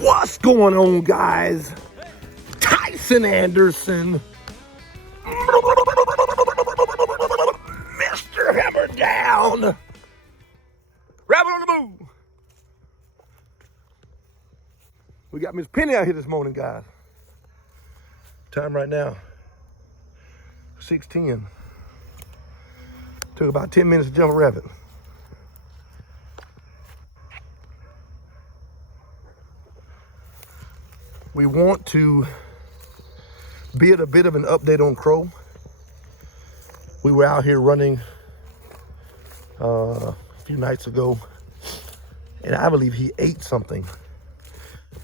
What's going on, guys? Tyson Anderson, Mr. Hammer Down, Rabbit on the move. We got Miss Penny out here this morning, guys. Time right now, 6:10. Took about 10 minutes to jump a rabbit. We want to build a bit of an update on Crow. We were out here running a few nights ago, and I believe he ate something.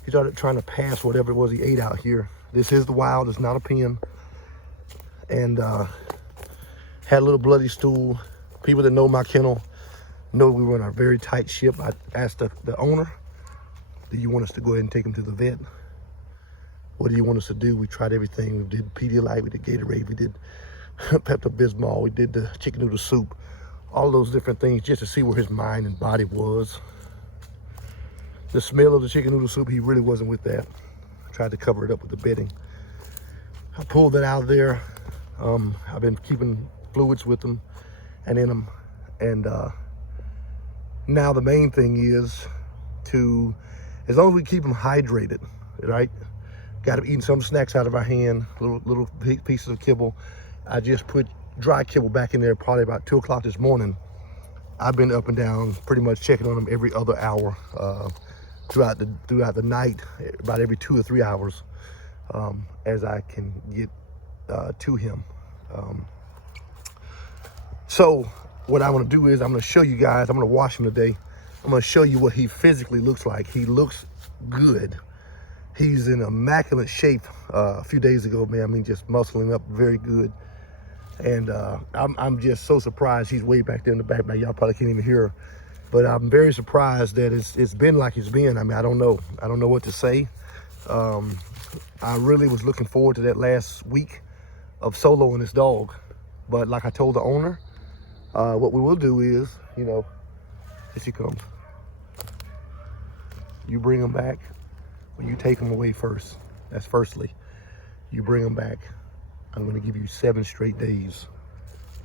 He started trying to pass whatever it was he ate out here. This is the wild, it's not a pen. And had a little bloody stool. People that know my kennel know we run a very tight ship. I asked the owner, do you want us to go ahead and take him to the vet? What do you want us to do? We tried everything. We did Pedialyte, we did Gatorade, we did Pepto-Bismol, we did the chicken noodle soup, all those different things just to see where his mind and body was. The smell of the chicken noodle soup, he really wasn't with that. I tried to cover it up with the bedding. I pulled that out of there. I've been keeping fluids with him and in him. And now the main thing is to, as long as we keep him hydrated, right? Got him eating some snacks out of our hand, little pieces of kibble. I just put dry kibble back in there probably about 2 o'clock this morning. I've been up and down, pretty much checking on him every other hour throughout the night, about every 2 or 3 hours, as I can get to him. So what I want to do is I'm going to show you guys. I'm going to wash him today. I'm going to show you what he physically looks like. He looks good. He's in immaculate shape a few days ago, man. I mean, just muscling up very good. And I'm just so surprised he's way back there in the back. Now, y'all probably can't even hear her. But I'm very surprised that it's been like it's been. I mean, I don't know. I don't know what to say. I really was looking forward to that last week of soloing this dog. But like I told the owner, what we will do is, you know, here she comes. You bring him back. When you take them away first, that's firstly. You bring them back. I'm going to give you 7 straight days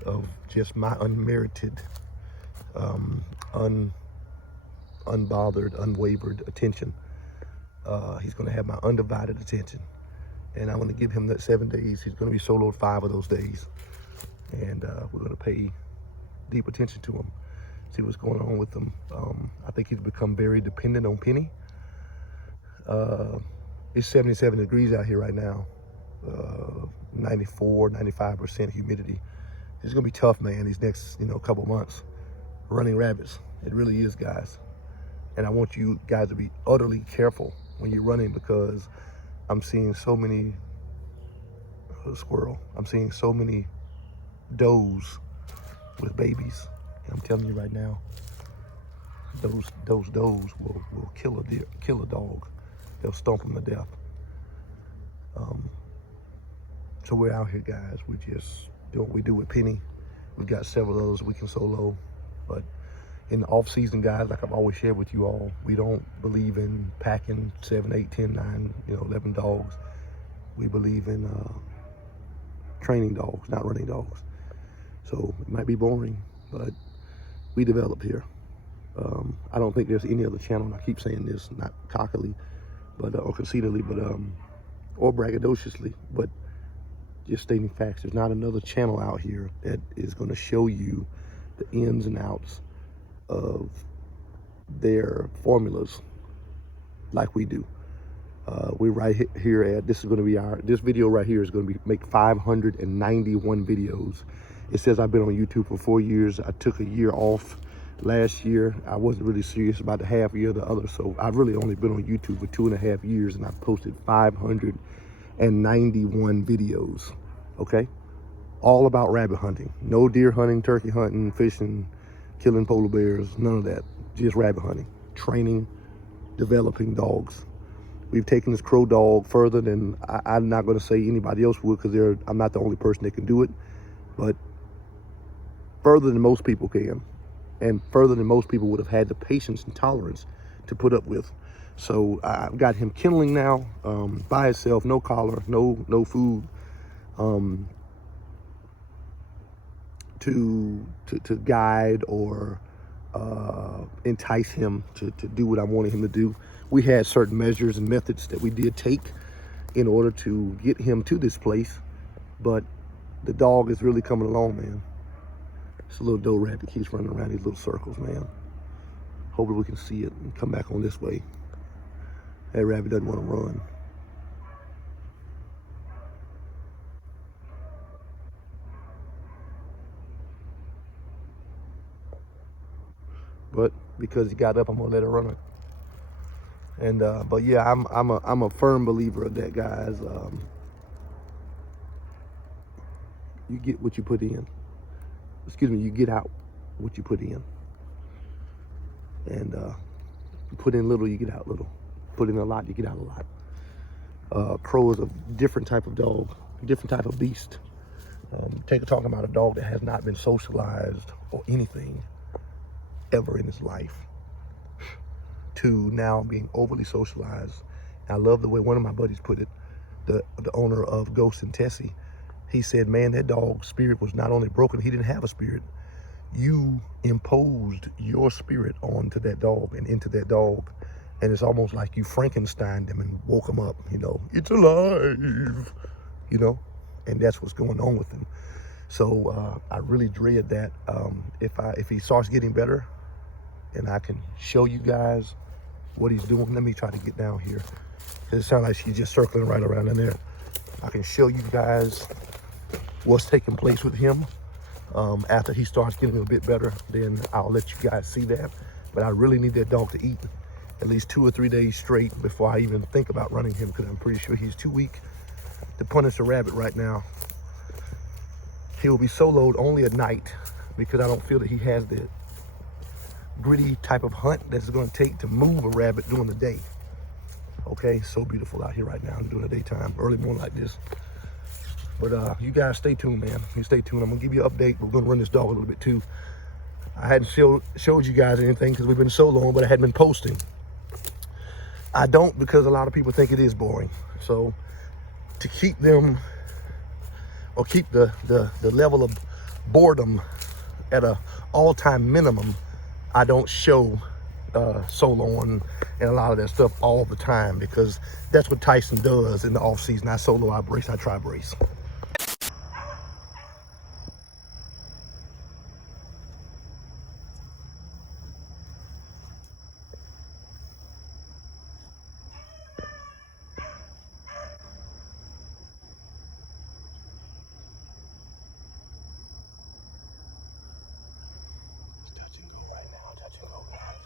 of just my unmerited, unbothered, unwavered attention. He's going to have my undivided attention. And I'm going to give him that 7 days. He's going to be soloed 5 of those days. And we're going to pay deep attention to him, see what's going on with him. I think he's become very dependent on Penny. It's 77 degrees out here right now, 94, 95% humidity. It's gonna be tough, man, these next, couple months running rabbits. It really is, guys. And I want you guys to be utterly careful when you're running, because I'm seeing so many squirrel. I'm seeing so many does with babies. And I'm telling you right now, those does will kill a dog. They'll stomp them to death. So we're out here, guys. We just do what we do with Penny. We've got several of those we can solo. But in the off-season, guys, like I've always shared with you all, we don't believe in packing 7, 8, 10, 9, 11 dogs. We believe in training dogs, not running dogs. So it might be boring, but we develop here. I don't think there's any other channel, and I keep saying this, not cockily, but or conceitedly, but or braggadociously, but just stating facts. There's not another channel out here that is going to show you the ins and outs of their formulas like we do. We're right here at, this is going to be this video right here is going to make 591 videos. It says I've been on YouTube for 4 years. I took a year off last year. I wasn't really serious about the half year of the other, so I've really only been on YouTube for 2.5 years, and I've posted 591 videos, okay? All about rabbit hunting. No deer hunting, turkey hunting, fishing, killing polar bears, none of that. Just rabbit hunting, training, developing dogs. We've taken this crow dog further than I'm not going to say anybody else would, because I'm not the only person that can do it, but further than most people can, and further than most people would have had the patience and tolerance to put up with. So I've got him kenneling now, by himself, no collar, no food, to guide or entice him to do what I wanted him to do. We had certain measures and methods that we did take in order to get him to this place, but the dog is really coming along, man. It's a little doe rat that keeps running around these little circles, man. Hopefully we can see it and come back on this way. That rabbit doesn't want to run. But because he got up, I'm gonna let it run. And but yeah, I'm a firm believer of that, guys. You get what you put in. Excuse me, you get out what you put in. And you put in little, you get out little. Put in a lot, you get out a lot. Crow is a different type of dog, different type of beast. Talking about a dog that has not been socialized or anything ever in his life, to now being overly socialized. And I love the way one of my buddies put it, the owner of Ghost and Tessie. He said, man, that dog's spirit was not only broken, he didn't have a spirit. You imposed your spirit onto that dog and into that dog. And it's almost like you Frankensteined him and woke him up, you know, it's alive, you know, and that's what's going on with him. So I really dread that. If he starts getting better and I can show you guys what he's doing, let me try to get down here. It sounds like she's just circling right around in there. I can show you guys what's taking place with him. After he starts getting a bit better, then I'll let you guys see that. But I really need that dog to eat at least 2 or 3 days straight before I even think about running him, because I'm pretty sure he's too weak to punish a rabbit right now. He will be soloed only at night, because I don't feel that he has the gritty type of hunt that it's going to take to move a rabbit during the day. Okay, so beautiful out here right now during the daytime, early morning like this. But you guys stay tuned, man. You stay tuned. I'm gonna give you an update. We're gonna run this dog a little bit too. I hadn't showed you guys anything because we've been so long, but I hadn't been posting. I don't, because a lot of people think it is boring. So to keep them, or keep the level of boredom at a all-time minimum, I don't show solo and a lot of that stuff all the time, because that's what Tyson does in the off season. I solo, I brace, I try brace. Touch and go right now, touch and go, guys.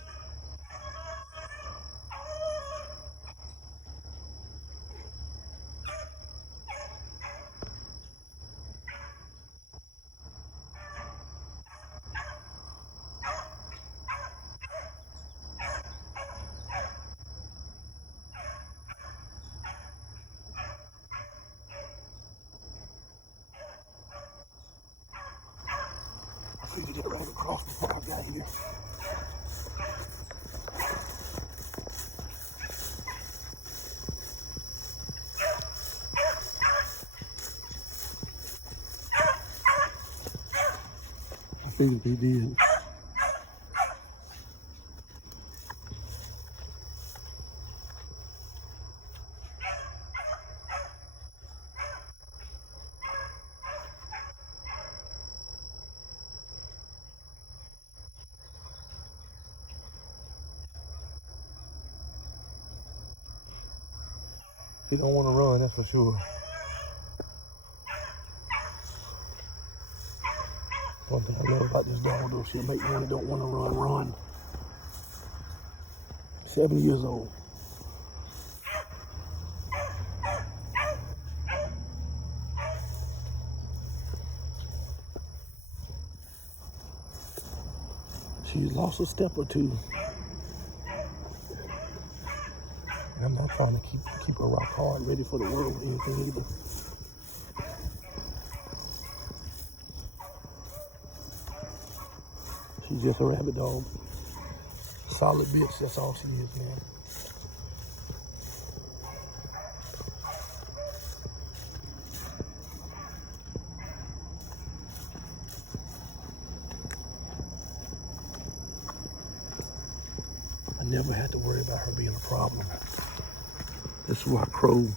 I figured it right across before I got here. I figured they did. He don't want to run, that's for sure. One thing I love about this dog though, she'll make one that don't want to run. 7 years old. She's lost a step or two. And I'm not trying to keep her rock hard, ready for the world or anything either. She's just a rabbit dog. Solid bitch, that's all she is, man. I never had to worry about her being a problem. This is why Crow,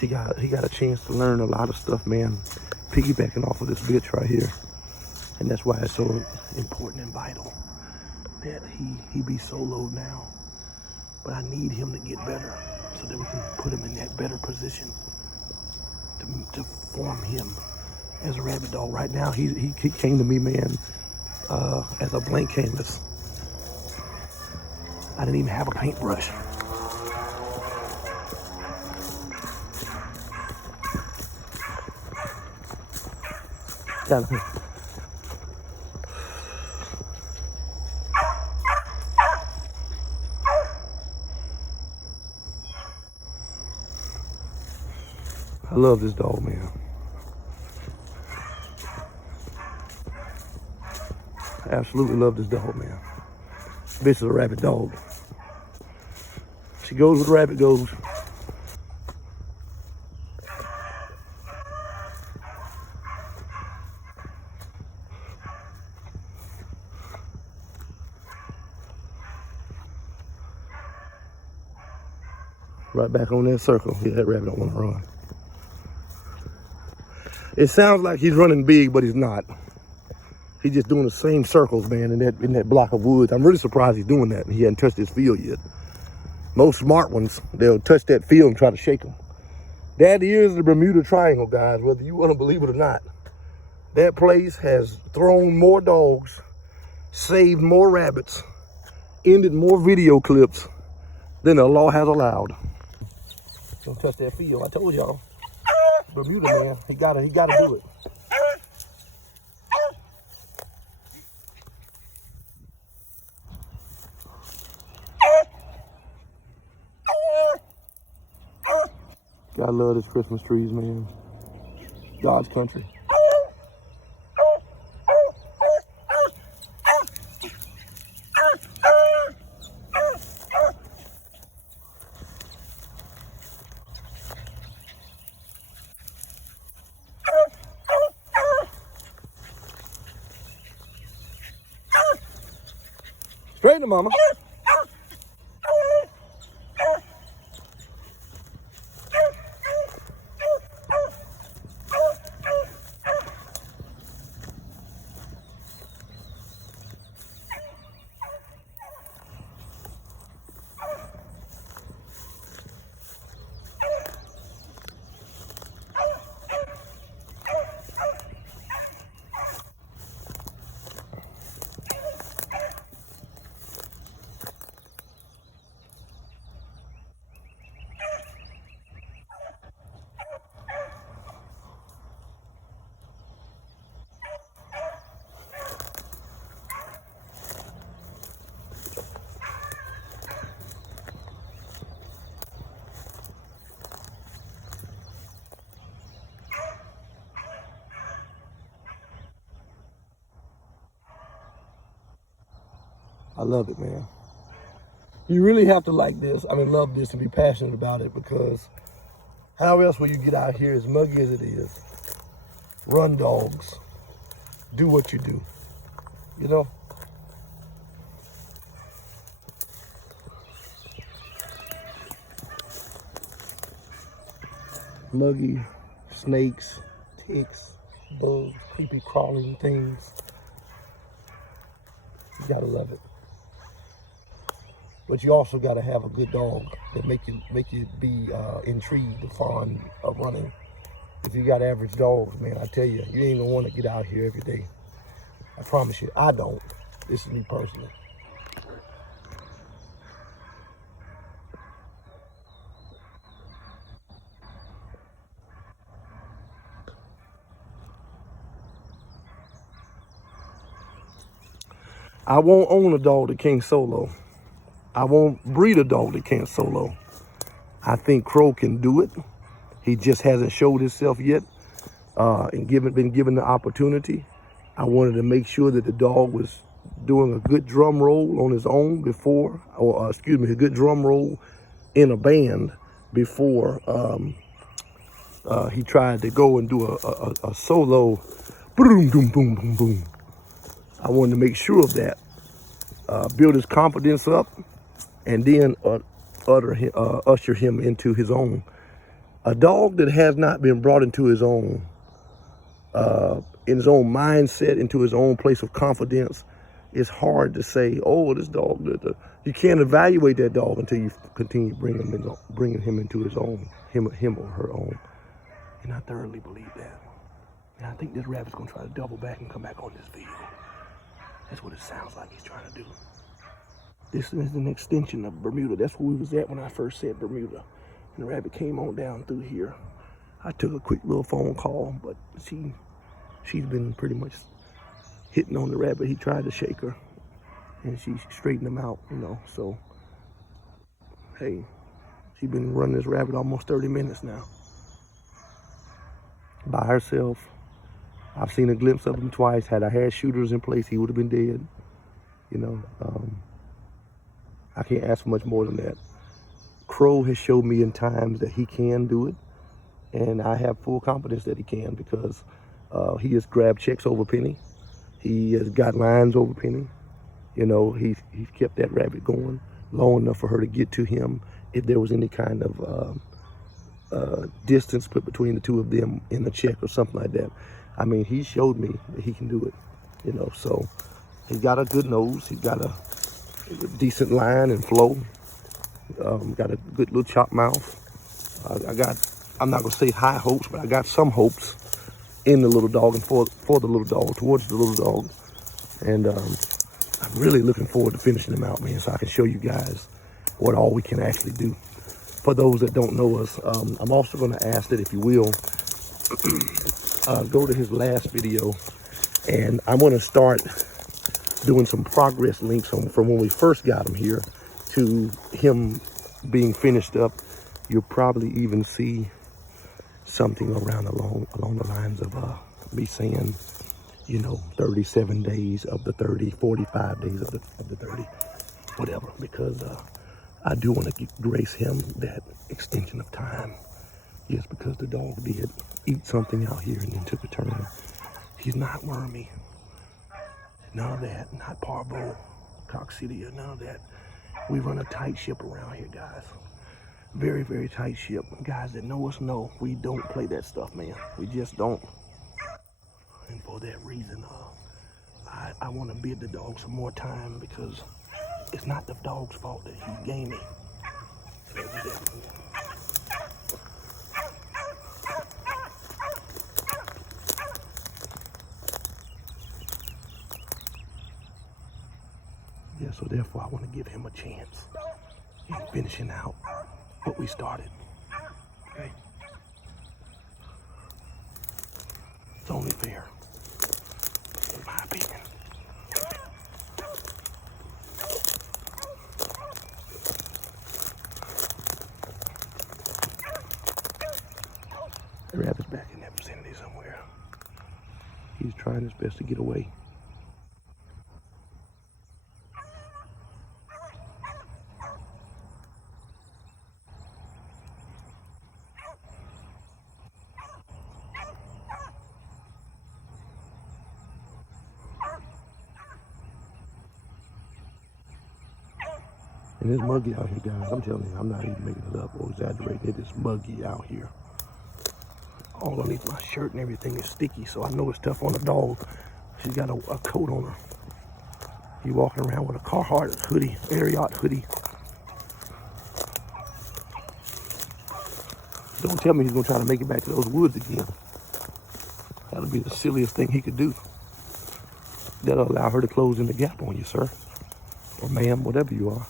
he got a chance to learn a lot of stuff, man, piggybacking off of this bitch right here. And that's why it's so important and vital that he be soloed now. But I need him to get better so that we can put him in that better position to form him as a rabbit dog. Right now, he came to me, man, as a blank canvas. I didn't even have a paintbrush. I love this dog, man. I absolutely love this dog, man. This is a rabbit dog. She goes where the rabbit goes. Right back on that circle. Yeah, that rabbit don't want to run. It sounds like he's running big, but he's not. He's just doing the same circles, man, in that block of woods. I'm really surprised he's doing that. He hasn't touched his field yet. Most smart ones, they'll touch that field and try to shake them. That is the Bermuda Triangle, guys, whether you want to believe it or not. That place has thrown more dogs, saved more rabbits, ended more video clips than the law has allowed. Don't touch that field. I told y'all. Bermuda, man, he gotta do it. Gotta love this Christmas trees, man. God's country. Straighten them, mama. I love it, man. You really have to like this, love this and be passionate about it, because how else will you get out here as muggy as it is? Run dogs. Do what you do, you know? Muggy, snakes, ticks, bugs, creepy crawling things. You gotta love it. But you also got to have a good dog that make you be intrigued, fond of running. If you got average dogs, man, I tell you, you ain't gonna want to get out here every day. I promise you, I don't. This is me personally. I won't own a dog that can't solo. I won't breed a dog that can't solo. I think Crow can do it. He just hasn't showed himself yet and been given the opportunity. I wanted to make sure that the dog was doing a good drum roll on his own before, or excuse me, a good drum roll in a band before he tried to go and do a solo. Boom, boom, boom, boom, boom. I wanted to make sure of that. Build his confidence up, and then usher him into his own. A dog that has not been brought into his own, in his own mindset, into his own place of confidence, it's hard to say, oh, this dog, you can't evaluate that dog until you continue bringing him into his own, him or her own. And I thoroughly believe that. And I think this rabbit's gonna try to double back and come back on this video. That's what it sounds like he's trying to do. This is an extension of Bermuda. That's where we was at when I first said Bermuda. And the rabbit came on down through here. I took a quick little phone call, but she's been pretty much hitting on the rabbit. He tried to shake her, and she straightened him out, you know. So, hey, she's been running this rabbit almost 30 minutes now. By herself. I've seen a glimpse of him twice. Had I had shooters in place, he would have been dead. You know, I can't ask for much more than that. Crow has showed me in times that he can do it, and I have full confidence that he can, because he has grabbed checks over penny. He has got lines over penny. You know, he's kept that rabbit going long enough for her to get to him if there was any kind of distance put between the two of them in a check or something like that. I mean, he showed me that he can do it, you know. So he's got a good nose. He's got a decent line and flow. Got a good little chop mouth. I'm not gonna say high hopes, but I got some hopes in the little dog and for the little dog, towards the little dog. And I'm really looking forward to finishing him out, man, so I can show you guys what all we can actually do. For those that don't know us, I'm also gonna ask that if you will, go to his last video, and I'm gonna start doing some progress links from when we first got him here to him being finished up. You'll probably even see something around along the lines of me saying, you know, 37 days of the 30, 45 days of the 30, whatever, because I do want to grace him that extension of time. Yes, because the dog did eat something out here and then took a turn. He's not wormy. None of that. Not parvo, coccidia, none of that. We run a tight ship around here, guys. Very, very tight ship. Guys that know us know we don't play that stuff, man. We just don't. And for that reason, I want to bid the dog some more time, because it's not the dog's fault that he's gaming. Yeah, so therefore I want to give him a chance in finishing out what we started. Okay? It's only fair, in my opinion. The rabbit's back in that vicinity somewhere. He's trying his best to get away. And it's muggy out here, guys. I'm telling you, I'm not even making it up or exaggerating. It is muggy out here. All underneath my shirt and everything is sticky, so I know it's tough on the dog. She's got a coat on her. She's walking around with a Carhartt hoodie, Ariat hoodie, Don't tell me he's gonna try to make it back to those woods again. That'll be the silliest thing he could do. That'll allow her to close in the gap on you, sir. Or ma'am, whatever you are.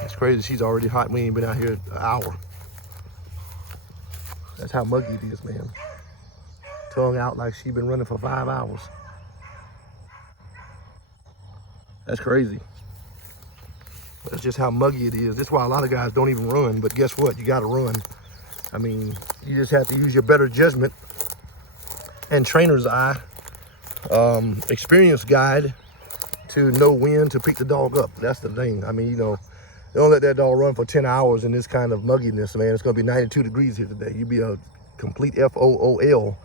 It's crazy, she's already hot. We ain't been out here an hour. That's how muggy it is, man. Tongue out like she been running for 5 hours. That's crazy. That's just how muggy it is. That's why a lot of guys don't even run, but guess what? You gotta run. I mean, you just have to use your better judgment and trainer's eye, experience guide to know when to pick the dog up. That's the thing. I mean, you know, don't let that dog run for 10 hours in this kind of mugginess, man. It's gonna be 92 degrees here today. You'd be a complete FOOL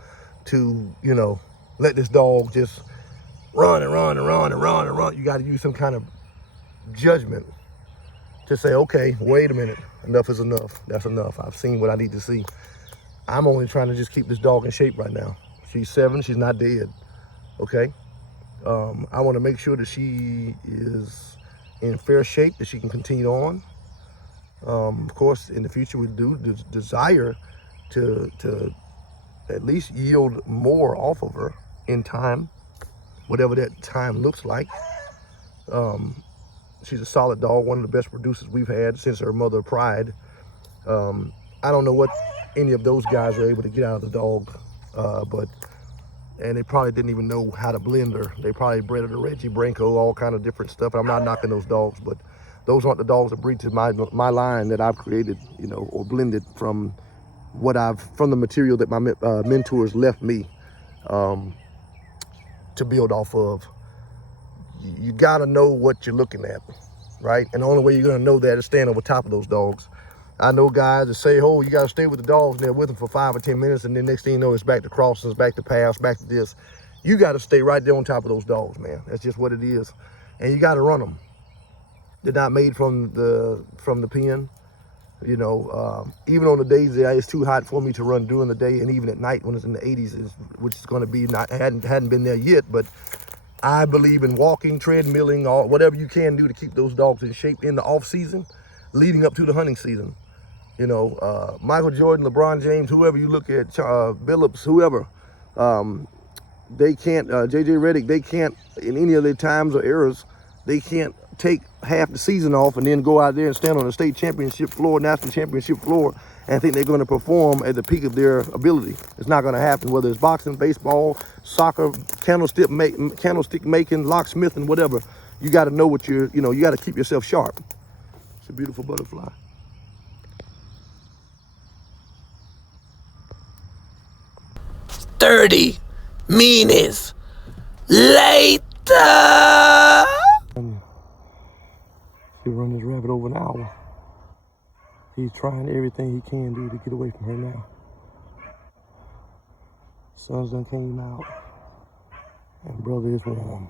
to, you know, let this dog just run and run and run and run and run. You gotta use some kind of judgment to say, okay, wait a minute, enough is enough. That's enough. I've seen what I need to see. I'm only trying to just keep this dog in shape right now. She's 7, she's not dead, okay? I wanna make sure that she is in fair shape, that she can continue on. Of course, in the future, we do desire to at least yield more off of her in time, whatever that time looks like. She's a solid dog, one of the best producers we've had since her mother Pride. I don't know what any of those guys were able to get out of the dog, and they probably didn't even know how to blend her. They probably bred her to Reggie, Branco, all kind of different stuff. I'm not knocking those dogs, but those aren't the dogs that breed to my line that I've created, you know, or blended from from the material that my mentors left me to build off of. You gotta know what you're looking at, right? And the only way you're gonna know that is stand over top of those dogs. I know guys that say, oh, you gotta stay with the dogs, and they're with them for 5 or 10 minutes, and then next thing you know, it's back to crossings, back to pass, back to this. You gotta stay right there on top of those dogs, man. That's just what it is. And you gotta run them. They're not made from the pen. You know, even on the days that it's too hot for me to run during the day, and even at night when it's in the 80s, which is gonna be, hadn't been there yet, but I believe in walking, treadmilling, or whatever you can do to keep those dogs in shape in the off season, leading up to the hunting season. You know, Michael Jordan, LeBron James, whoever you look at, Billups, whoever, they can't, JJ Redick, they can't, in any of their times or eras, they can't take half the season off and then go out there and stand on the state championship floor, national championship floor, and think they're going to perform at the peak of their ability. It's not going to happen, whether it's boxing, baseball, soccer, candlestick making, locksmith, and whatever. You got to know what you got to keep yourself sharp. It's a beautiful butterfly. "30 minutes later." He run this rabbit over an hour. He's trying everything he can do to get away from her now. Sun's done came out, and brother is warm.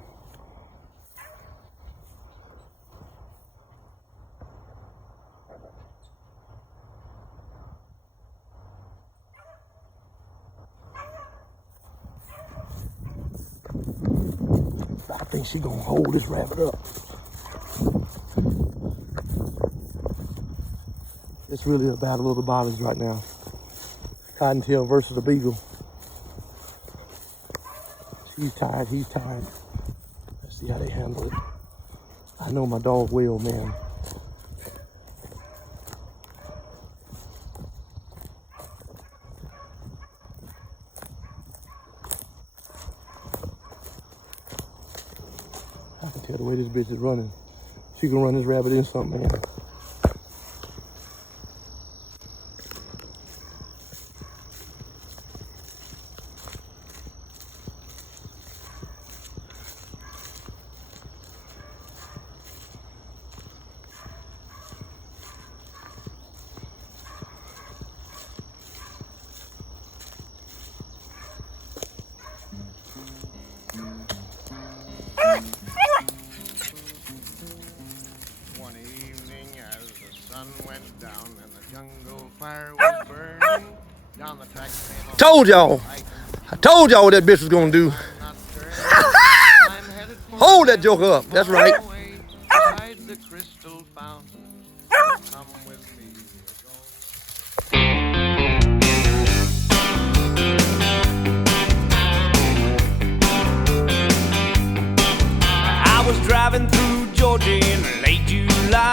I think she's gonna hold this rabbit up. It's really a battle of the bodies right now. Cottontail versus the beagle. She's tired, he's tired. Let's see how they handle it. I know my dog well, man. I can tell the way this bitch is running. She can run this rabbit in something, man. Told y'all. I told y'all what that bitch was gonna do. Hold that joker up. That's right. I was driving through Georgia in late July.